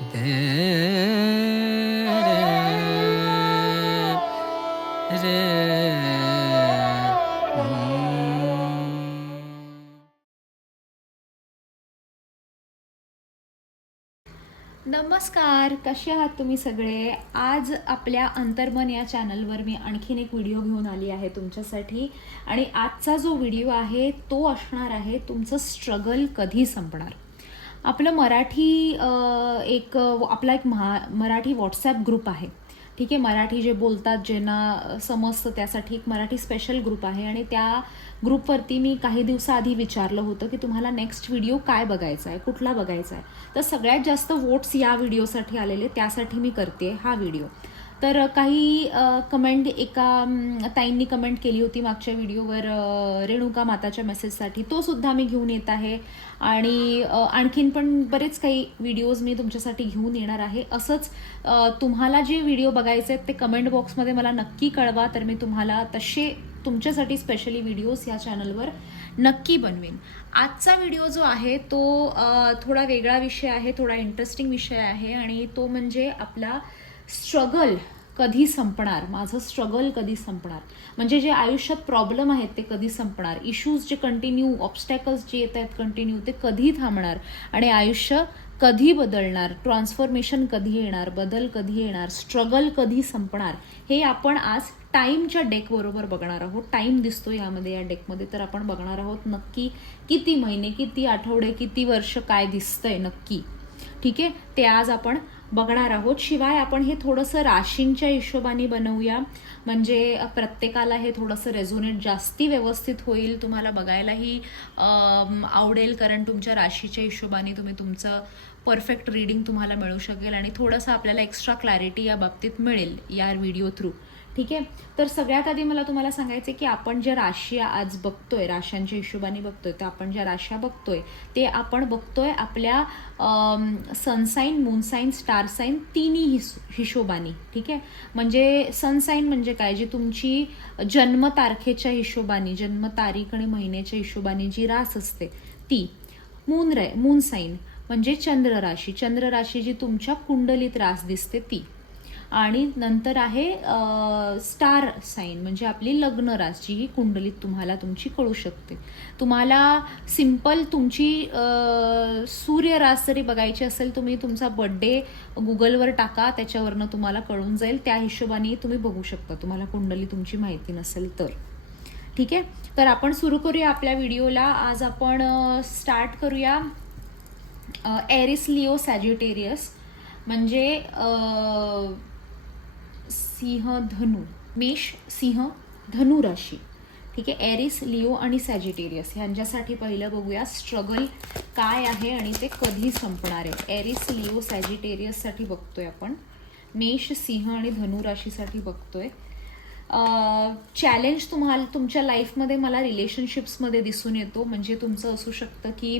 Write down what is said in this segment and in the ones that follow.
दे रे रे नमस्कार, कसे आहात तुम्ही सगळे. आज आपल्या अंतर्मन या चॅनलवर मी आणखीन एक व्हिडिओ घेऊन आली आहे तुमच्यासाठी. आणि आजचा जो व्हिडिओ आहे तो असणार आहे तुमचं स्ट्रगल कधी संपणार. आपलं मराठी आपला एक मराठी व्हॉट्सॲप ग्रुप आहे. ठीक आहे, मराठी जे बोलतात ज्यांना समजतं त्यासाठी एक मराठी स्पेशल ग्रुप आहे. आणि त्या ग्रुपवरती मी काही दिवसाआधी विचारलं होतं की तुम्हाला नेक्स्ट व्हिडिओ काय बघायचा आहे, कुठला बघायचा आहे. तर सगळ्यात जास्त वोट्स या व्हिडिओसाठी आलेले, त्यासाठी मी करते हा व्हिडिओ. तर काही कमेंट ताईंनी कमेंट केली होती मागच्या व्हिडिओवर रेणुका माताच्या मेसेजसाठी, तो सुद्धा मी घेऊन येत आहे. आणि आणखीन पण बरेच काही व्हिडिओज मी तुमच्यासाठी घेऊन येणार आहे. असंच तुम्हाला जे व्हिडिओ बघायचे आहेत ते कमेंट बॉक्समध्ये मला नक्की कळवा, तर मी तुम्हाला तसे तुमच्यासाठी स्पेशली व्हिडिओज या चॅनलवर नक्की बनवेन. आजचा व्हिडिओ जो आहे तो थोडा वेगळा विषय आहे, थोडा इंटरेस्टिंग विषय आहे. आणि तो म्हणजे आपला स्ट्रगल कधी संपणार, माझं स्ट्रगल कधी संपणार, म्हणजे जे आयुष्यात प्रॉब्लेम आहेत ते कधी संपणार, इश्यूज जे कंटिन्यू, ऑब्स्टॅकल्स जे येत आहेत कंटिन्यू ते कधी थांबणार, आणि आयुष्य कधी बदलणार, ट्रान्सफॉर्मेशन कधी येणार, बदल कधी येणार, स्ट्रगल कधी संपणार, हे आपण आज टाईमच्या डेकबरोबर बघणार आहोत. टाईम दिसतो यामध्ये, या डेकमध्ये. तर आपण बघणार आहोत नक्की किती महिने, किती आठवडे, किती वर्ष, काय दिसतंय नक्की. ठीक आहे, ते आज आपण बघणार आहोत. शिवाय आपण हे थोडंसं राशींच्या हिशोबाने बनवूया, म्हणजे प्रत्येकाला हे थोडंसं रेझोनेट जास्ती व्यवस्थित होईल, तुम्हाला बघायलाही आवडेल. कारण तुमच्या राशीच्या हिशोबाने तुम्ही तुमचं परफेक्ट रीडिंग तुम्हाला मिळू शकेल आणि थोडंसं आपल्याला एक्स्ट्रा क्लॅरिटी या बाबतीत मिळेल या व्हिडिओ थ्रू. ठीक आहे, तर सगळ्यात आधी मला तुम्हाला सांगायचं की आपण ज्या राशी आज बघतोय, राशांच्या हिशोबाने बघतोय, तर आपण ज्या राशा बघतोय ते आपण बघतोय आपल्या सनसाईन, मूनसाईन, स्टार साईन तिन्ही हिशोबाने. ठीक आहे, म्हणजे सनसाईन म्हणजे काय, जी तुमची जन्मतारखेच्या हिशोबाने, जन्मतारीख आणि महिन्याच्या हिशोबाने जी रास असते ती. मून साईन म्हणजे चंद्र राशी, चंद्र राशी जी तुमच्या कुंडलीत रास दिसते ती. आणि नंतर आहे स्टार साईन म्हणजे आपली लग्न रास, जी ही कुंडलीत तुम्हाला तुमची कळू शकते. तुम्हाला सिंपल तुमची सूर्य रास जरी बघायची असेल, तुम्ही तुमचा बर्थडे गुगलवर टाका, त्याच्यावरनं तुम्हाला कळून जाईल. त्या हिशोबाने तुम्ही बघू शकता, तुम्हाला कुंडली तुमची माहिती नसेल तर. ठीक आहे, तर आपण सुरू करूया आपल्या व्हिडिओला. आज आपण स्टार्ट करूया एरिस, लिओ, सॅजिटेरियस, म्हणजे सिंह, धनु, मेष, सिंह, धनु राशी. ठीक आहे, एरिस, लिओ आणि सॅजिटेरियस ह्यांच्यासाठी पहिलं बघूया स्ट्रगल काय आहे आणि ते कधी संपणार आहे. एरिस, लिओ, सॅजिटेरियससाठी बघतोय आपण, मेष, सिंह आणि धनु राशीसाठी बघतोय. चॅलेंज तुम्हाला तुमच्या लाईफमध्ये मला रिलेशनशिप्समध्ये दिसून येतो. म्हणजे तुमचं असू शकतं की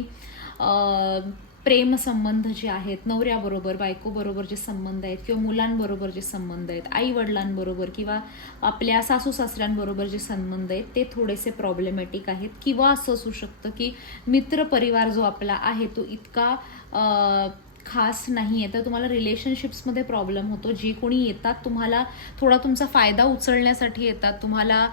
प्रेम संबंध जे आहेत, नवऱ्याबरोबर, बायकोबरोबर जे संबंध आहेत, किंवा मुलांबरोबर जे संबंध आहेत, आई वडिलांबरोबर किंवा आपल्या सासू सासऱ्यांबरोबर जे संबंध आहेत ते थोडेसे प्रॉब्लेमॅटिक आहेत. किंवा असं असू शकतं की मित्र परिवार जो आपला आहे तो इतका खास नाही आहे, तर तुम्हाला रिलेशनशिप्समध्ये प्रॉब्लेम होतो. जे कोणी येतात तुम्हाला थोडा तुमचा फायदा उचलण्यासाठी येतात, तुम्हाला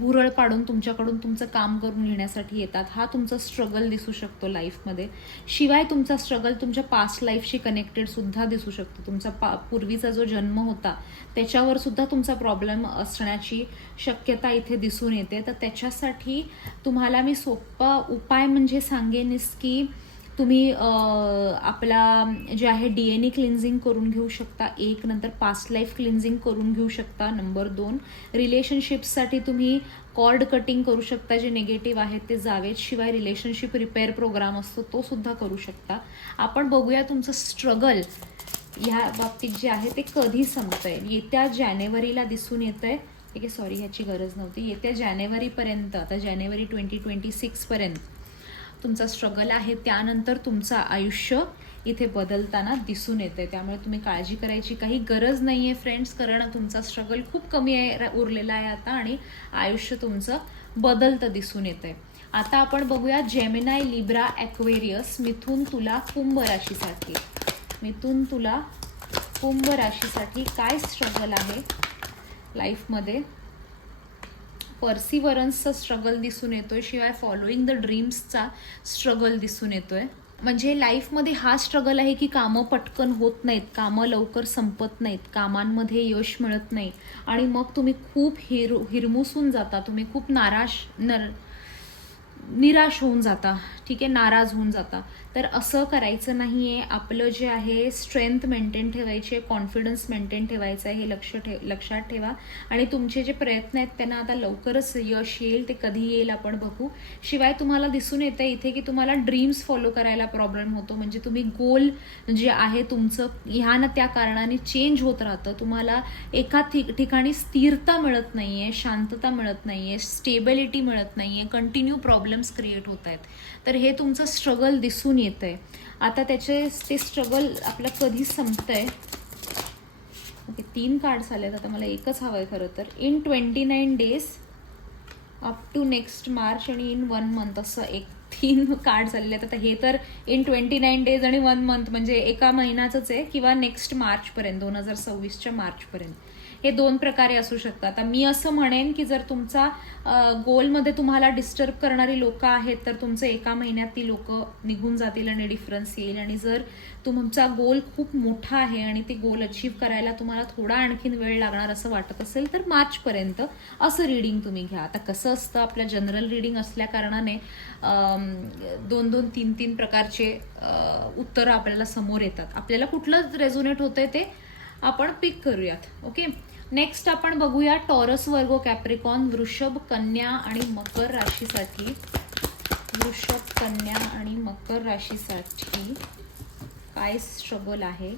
भुरळ पाडून तुमच्याकडून तुमचं काम करून घेण्यासाठी येतात. हा तुमचा स्ट्रगल दिसू शकतो लाईफमध्ये. शिवाय तुमचा स्ट्रगल तुमच्या पास्ट लाईफशी कनेक्टेड सुद्धा दिसू शकतो. तुमचा पूर्वीचा जो जन्म होता त्याच्यावर सुद्धा तुमचा प्रॉब्लेम असण्याची शक्यता इथे दिसून येते. तर त्याच्यासाठी तुम्हाला मी सोपा उपाय म्हणजे सांगेनच की तुम्ही आपला जे आहे DNA क्लिन्झिंग करून घेऊ शकता. एक, नंतर पास्ट लाईफ क्लिन्झिंग करून घेऊ शकता. नंबर 2, रिलेशनशिप्ससाठी तुम्ही कॉर्ड कटिंग करू शकता, जे निगेटिव्ह आहेत ते जावेत. शिवाय रिलेशनशिप रिपेअर प्रोग्राम असतो तो सुद्धा करू शकता. आपण बघूया तुमचं स्ट्रगल ह्या बाबतीत जे आहे ते कधी संपतंय. येत्या जानेवारीला दिसून येतंय. ठीक आहे, सॉरी, ह्याची गरज नव्हती. येत्या जानेवारीपर्यंत, आता जानेवारी 2026 पर्यंत तुमचा स्ट्रगल आहे. त्यानंतर तुमचं आयुष्य इथे बदलताना दिसून येते. त्यामुळे तुम्ही काळजी करायची काही गरज नाही आहे फ्रेंड्स, कारण तुमचा स्ट्रगल खूप कमी उरलेला आहे आता आणि आयुष्य तुमचं बदलतं दिसून येतंय. आता आपण बघूया जेमिनाय, लिब्रा, ॲक्वेरियस, मिथुन, तुला, कुंभ राशीसाठी. मिथुन तुला कुंभ राशीसाठी काय स्ट्रगल आहे लाईफमध्ये. पर्सिवरन्सचा स्ट्रगल दिसून येतोय, शिवाय फॉलोईंग द ड्रीम्सचा स्ट्रगल दिसून येतोय. म्हणजे लाईफमध्ये हा स्ट्रगल आहे की कामं पटकन होत नाहीत, कामं लवकर संपत नाहीत, कामांमध्ये यश मिळत नाही आणि मग तुम्ही खूप हिरमुसून जाता, तुम्ही खूप निराश होऊन जाता, ठीक आहे, नाराज होऊन जाता. तर असं करायचं नाही आहे. आपलं जे आहे स्ट्रेंथ मेंटेन ठेवायची आहे, कॉन्फिडन्स मेंटेन ठेवायचं आहे, हे लक्षात ठेवा. आणि तुमचे जे प्रयत्न आहेत त्यांना आता लवकरच यश येईल. ते कधी येईल आपण बघू. शिवाय तुम्हाला दिसून येतं इथे की तुम्हाला ड्रीम्स फॉलो करायला प्रॉब्लेम होतो. म्हणजे तुम्ही गोल जे आहे तुमचं ह्या ना त्या कारणाने चेंज होत राहतं. तुम्हाला एका ठिकाणी स्थिरता मिळत नाही आहे, शांतता मिळत नाही आहे, स्टेबिलिटी मिळत नाही आहे, कंटिन्यू प्रॉब्लेम्स क्रिएट होत आहेत. तर हे तुमचं स्ट्रगल दिसून येत आहे. आता ते स्ट्रगल आपलं कधी संपतंय. ओके, 3 कार्ड्स आलेत, आता मला एकच हवं आहे खरं तर. In 29 days up to next March आणि इन 1 month असं 3 कार्ड्स आलेले आहेत. आता हे तर इन 29 days आणि 1 month म्हणजे एका महिन्याचंच आहे, किंवा नेक्स्ट मार्चपर्यंत, 2026च्या मार्चपर्यंत. हे 2 प्रकारे असू शकतात. आता मी असं म्हणेन की जर तुमचा गोलमध्ये तुम्हाला डिस्टर्ब करणारी लोक आहेत तर तुमचं एका महिन्यात ती लोक निघून जातील आणि डिफरन्स येईल. आणि जर तुमचा गोल खूप मोठा आहे आणि ते गोल अचीव्ह करायला तुम्हाला थोडा आणखीन वेळ लागणार असं वाटत असेल तर मार्चपर्यंत असं रीडिंग तुम्ही घ्या. आता कसं असतं, आपल्या जनरल रीडिंग असल्या कारणाने 2-2, 3-3 प्रकारचे उत्तरं आपल्याला समोर येतात. आपल्याला कुठलं रेझोनेट होतंय ते आपण पिक करूयात. ओके, नेक्स्ट आपण बघूया टॉरस, वर्गो, कॅप्रिकॉन, वृषभ, कन्या आणि मकर राशीसाठी. वृषभ, कन्या आणि मकर राशीसाठी काय स्ट्रगल आहे.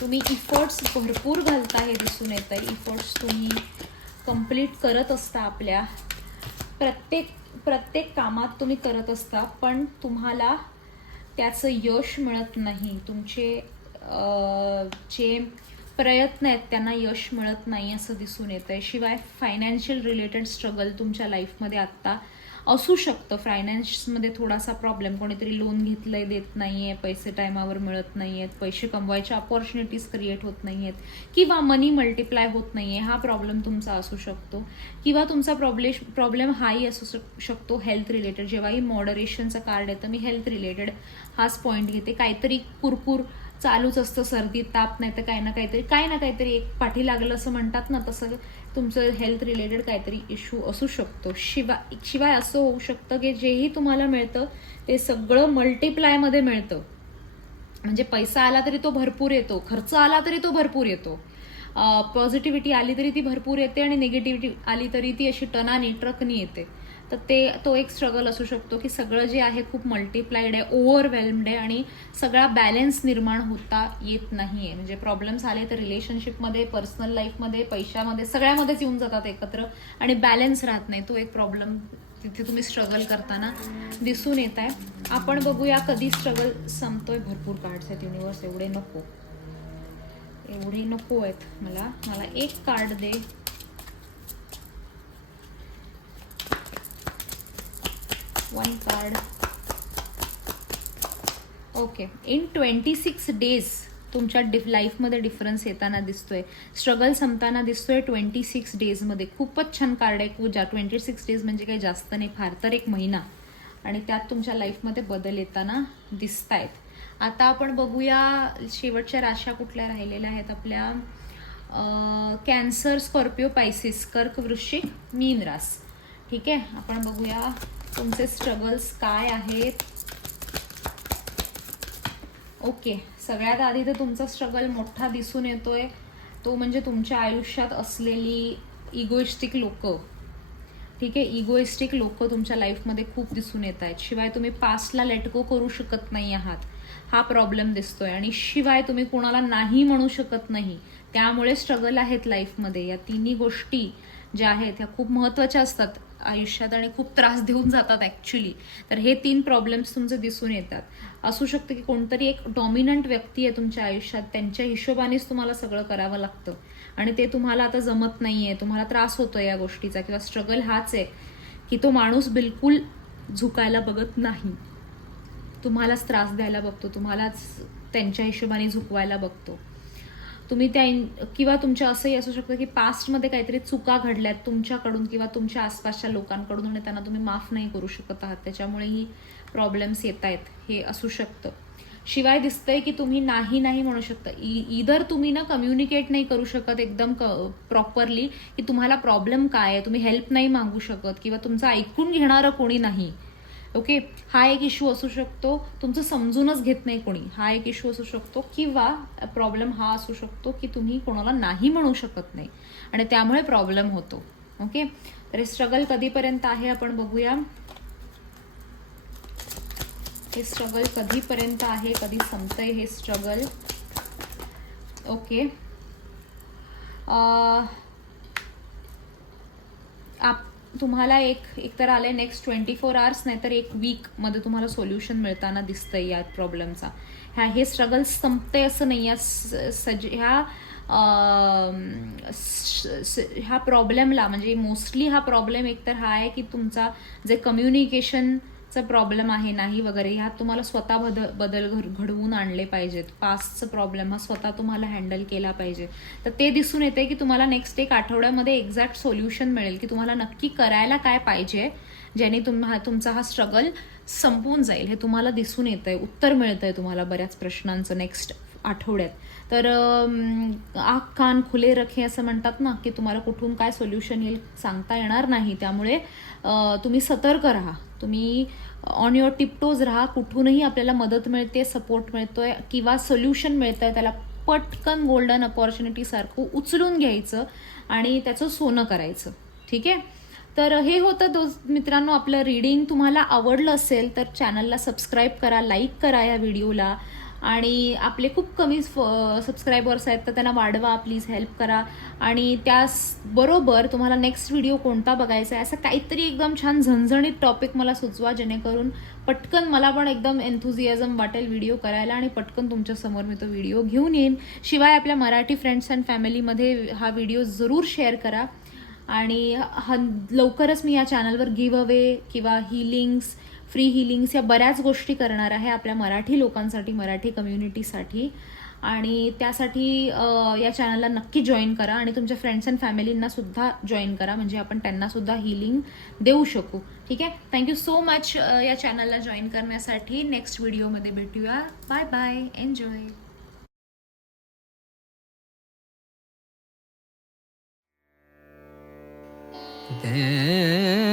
तुम्ही इफर्ट्स भरपूर घालता हे दिसून येत आहे. इफर्ट्स तुम्ही कंप्लीट करत असता, आपल्या प्रत्येक कामात तुम्ही करत असता, पण तुम्हाला त्याचं यश मिळत नाही. तुमचे जे प्रयत्न आहेत त्यांना यश मिळत नाही असं दिसून येत आहे. शिवाय फायनान्शियल रिलेटेड स्ट्रगल तुमच्या लाईफमध्ये आत्ता असू शकतं. फायनान्समध्ये थोडासा प्रॉब्लेम, कोणीतरी लोन घेतलंय देत नाही आहे, पैसे टायमावर मिळत नाही आहेत, पैसे कमवायच्या अपॉर्च्युनिटीज क्रिएट होत नाही आहेत, किंवा मनी मल्टिप्लाय होत नाही आहे, हा प्रॉब्लेम तुमचा असू शकतो. किंवा तुमचा प्रॉब्लेम हाही असू शकतो हेल्थ रिलेटेड. जेव्हाही मॉडरेशनचं कार्ड येतं मी हेल्थ रिलेटेड हाच पॉईंट घेते. काहीतरी कुरकुर चालूच असतं, सर्दी ताप, नाही तर काही ना काहीतरी एक पाठी लागलं असं म्हणतात ना, तसं तुमचं हेल्थ रिलेटेड काहीतरी इश्यू असू शकतो. शिवाय असं होऊ शकतं की जेही तुम्हाला मिळतं ते सगळं मल्टिप्लायमध्ये मिळतं. म्हणजे पैसा आला तरी तो भरपूर येतो, खर्च आला तरी तो भरपूर येतो, पॉझिटिव्हिटी आली तरी ती भरपूर येते आणि निगेटिव्हिटी आली तरी ती अशी ट्रकनी येते. तर तो एक स्ट्रगल असू शकतो की सगळं जे आहे खूप मल्टिप्लाइड आहे, ओव्हरवेल्म्ड आहे आणि सगळा बॅलन्स निर्माण होता येत नाहीये. म्हणजे प्रॉब्लेम्स आले तर रिलेशनशिपमध्ये, पर्सनल लाईफमध्ये, पैशामध्ये, सगळ्यामध्येच येऊन जातात एकत्र आणि बॅलन्स राहत नाही. तो एक प्रॉब्लेम तिथे तुम्ही स्ट्रगल करताना दिसून येत आहे. आपण बघूया कधी स्ट्रगल संपतोय. भरपूर कार्ड्स आहेत युनिवर्स, एवढे नको आहेत मला एक card they. One card. Okay, in 26 days तुमच्या लाईफमध्ये डिफरन्स येताना दिसतोय, स्ट्रगल संपताना दिसतोय 26 daysमध्ये. खूपच छान कार्ड आहे. 26 days म्हणजे काही जास्त नाही, फार तर 1 महिना, आणि त्यात तुमच्या लाईफमध्ये बदल येताना दिसत आहेत. आता आपण बघूया शेवटच्या राशा कुठल्या राहिलेल्या आहेत आपल्या. कॅन्सर, स्कॉर्पिओ, पायसिस, कर्क, वृश्चिक, मीन रास. ठीक आहे, आपण बघूया तुमचे स्ट्रगल्स काय आहेत. ओके, सगळ्यात आधी तर तुमचा स्ट्रगल मोठा दिसून येतोय, तो म्हणजे तुमच्या आयुष्यात असलेली इगोइस्टिक लोक. ठीक आहे, इगोइस्टिक लोक तुमच्या लाईफमध्ये खूप दिसून येत आहेत. शिवाय तुम्ही पास्टला लेट गो करू शकत नाही आहात, हा प्रॉब्लेम दिसतोय. आणि शिवाय तुम्ही कोणाला नाही म्हणू शकत नाही, त्यामुळे स्ट्रगल आहेत लाईफमध्ये. या तिन्ही गोष्टी ज्या आहेत ह्या खूप महत्त्वाच्या असतात आयुष्यात आणि खूप त्रास देऊन जातात ॲक्च्युली. तर हे 3 प्रॉब्लेम्स तुमचे दिसून येतात. असू शकतं की कोणतरी एक डॉमिनंट व्यक्ती आहे तुमच्या आयुष्यात, त्यांच्या हिशोबानेच तुम्हाला सगळं करावं लागतं आणि ते तुम्हाला आता जमत नाहीये, तुम्हाला त्रास होतोय या गोष्टीचा. किंवा स्ट्रगल हाच आहे की तो माणूस बिलकुल झुकायला बघत नाही, तुम्हालाच त्रास द्यायला बघतो, तुम्हालाच त्यांच्या हिशोबाने झुकवायला बघतो. तुम्ही किंवा तुमच्या असंही असू शकतं की पास्टमध्ये काहीतरी चुका घडल्यात तुमच्याकडून किंवा तुमच्या आसपासच्या लोकांकडून आणि त्यांना तुम्ही माफ नाही करू शकत आहात, त्याच्यामुळेही प्रॉब्लेम्स येत आहेत, हे असू शकतं. शिवाय दिसतंय की तुम्ही नाही नाही म्हणू शकता. इधर तुम्ही ना कम्युनिकेट नाही करू शकत एकदम प्रॉपरली की तुम्हाला प्रॉब्लेम काय आहे, तुम्ही हेल्प नाही मागू शकत किंवा तुमचं ऐकून घेणारं कोणी नाही. ओके, हा एक इश्यू असू शकतो. तुमचं समजूनच घेत नाही कोणी, हा एक इश्यू असू शकतो. किंवा प्रॉब्लेम हा असू शकतो की तुम्ही कोणाला नाही म्हणू शकत नाही आणि त्यामुळे प्रॉब्लेम होतो. ओके, तर हे स्ट्रगल कधीपर्यंत आहे आपण बघूया. हे स्ट्रगल कधीपर्यंत आहे, कधी संपतंय हे स्ट्रगल. ओके, तुम्हाला एक तर आलंय नेक्स्ट 24 आवर्स नाही तर एक वीकमध्ये तुम्हाला सोल्युशन मिळताना दिसतंय या प्रॉब्लेमचा. हे स्ट्रगल संपते असं नाही. ह्या प्रॉब्लेमला म्हणजे मोस्टली हा प्रॉब्लेम एकतर हा आहे की तुमचा जे कम्युनिकेशनचा प्रॉब्लेम आहे नाही वगैरे, ह्यात तुम्हाला स्वतः बदल घडवून आणले पाहिजेत. पास्टचा प्रॉब्लेम हा स्वतः तुम्हाला हँडल केला पाहिजे. तर ते दिसून येते की तुम्हाला नेक्स्ट एक आठवड्यामध्ये एक्झॅक्ट सोल्युशन मिळेल की तुम्हाला नक्की करायला काय पाहिजे ज्याने तुमचा हा स्ट्रगल संपून जाईल. हे तुम्हाला दिसून येतंय, उत्तर मिळतंय तुम्हाला बऱ्याच प्रश्नांचं नेक्स्ट आठवड्यात. तर आँख कान खुले रखे असं म्हणतात ना, की तुम्हाला कुठून काय सोल्युशन येईल सांगता येणार नाही. त्यामुळे तुम्ही सतर्क राहा, तुम्ही ऑन युअर टिपटोज राहा. कुठूनही आपल्याला मदत मिळते, सपोर्ट मिळतोय किंवा सोल्युशन मिळतंय, त्याला पटकन गोल्डन अपॉर्च्युनिटीसारखं उचलून घ्यायचं आणि त्याचं सोनं करायचं. ठीक आहे, तर हे होतं मित्रांनो आपलं रीडिंग. तुम्हाला आवडलं असेल तर चॅनलला सबस्क्राईब करा, लाईक करा या व्हिडिओला. आणि आपले खूप कमी सबस्क्रायबर्स आहेत तर त्यांना वाढवा, प्लीज हेल्प करा. आणि त्याचबरोबर तुम्हाला नेक्स्ट व्हिडिओ कोणता बघायचा आहे असं काहीतरी एकदम छान झणझणीत टॉपिक मला सुचवा, जेणेकरून पटकन मला पण एकदम एन्थुझियाझम वाटेल व्हिडिओ करायला आणि पटकन तुमच्यासमोर मी तो व्हिडिओ घेऊन येईन. शिवाय आपल्या मराठी फ्रेंड्स अँड फॅमिलीमध्ये हा व्हिडिओ जरूर शेअर करा. आणि लवकरच मी या चॅनलवर गिव्ह अवे किंवा हिलिंग्स, फ्री हिलिंग्स या बऱ्याच गोष्टी करणार आहे आपल्या मराठी लोकांसाठी, मराठी कम्युनिटीसाठी. आणि त्यासाठी या चॅनलला नक्की जॉईन करा आणि तुमच्या फ्रेंड्स अँड फॅमिलींना सुद्धा जॉईन करा, म्हणजे आपण त्यांना सुद्धा हिलिंग देऊ शकू. ठीक आहे, थँक्यू सो मच या चॅनलला जॉईन करण्यासाठी. नेक्स्ट व्हिडिओमध्ये भेटूया. Bye bye, enjoy. ते